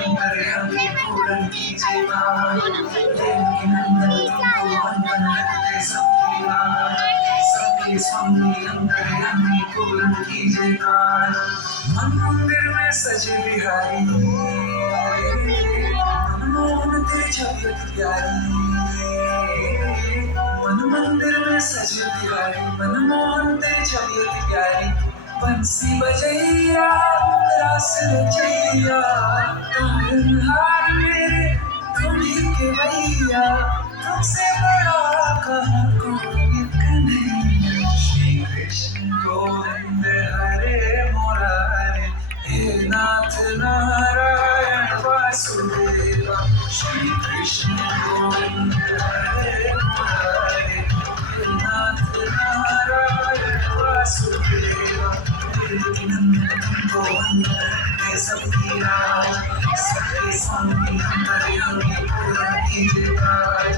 अंतर्यामी पूरन कीजिए माँ, देवकी नंदन तुमको वंदन करते सबकी माँ, सबके स्वामी अंतर्यामी पूरन कीजिए माँ। मन मंदिर में सजे बिहारी, मनमोहन तेरी छबियत प्यारी, मन मंदिर में सजे बिहारी, मनमोहन तेरी छबियत प्यारी। बंसी बजैया रास रचैया, तारनहार मेरे तुम ही के भैया, तुमसे बड़ा कहाँ कोई नहीं। श्री कृष्ण गोविंद हरे मुरारे, हे नाथ नारायण वासुदेवा। श्री कृष्ण गोविंद हरे मुरारे, हे नाथ नारायण वासुदेवा। देवकी नंदन तुमको वंदन करते सबकी राज, सबके स्वामी अंतर्यामी पूरन कीजिए काज।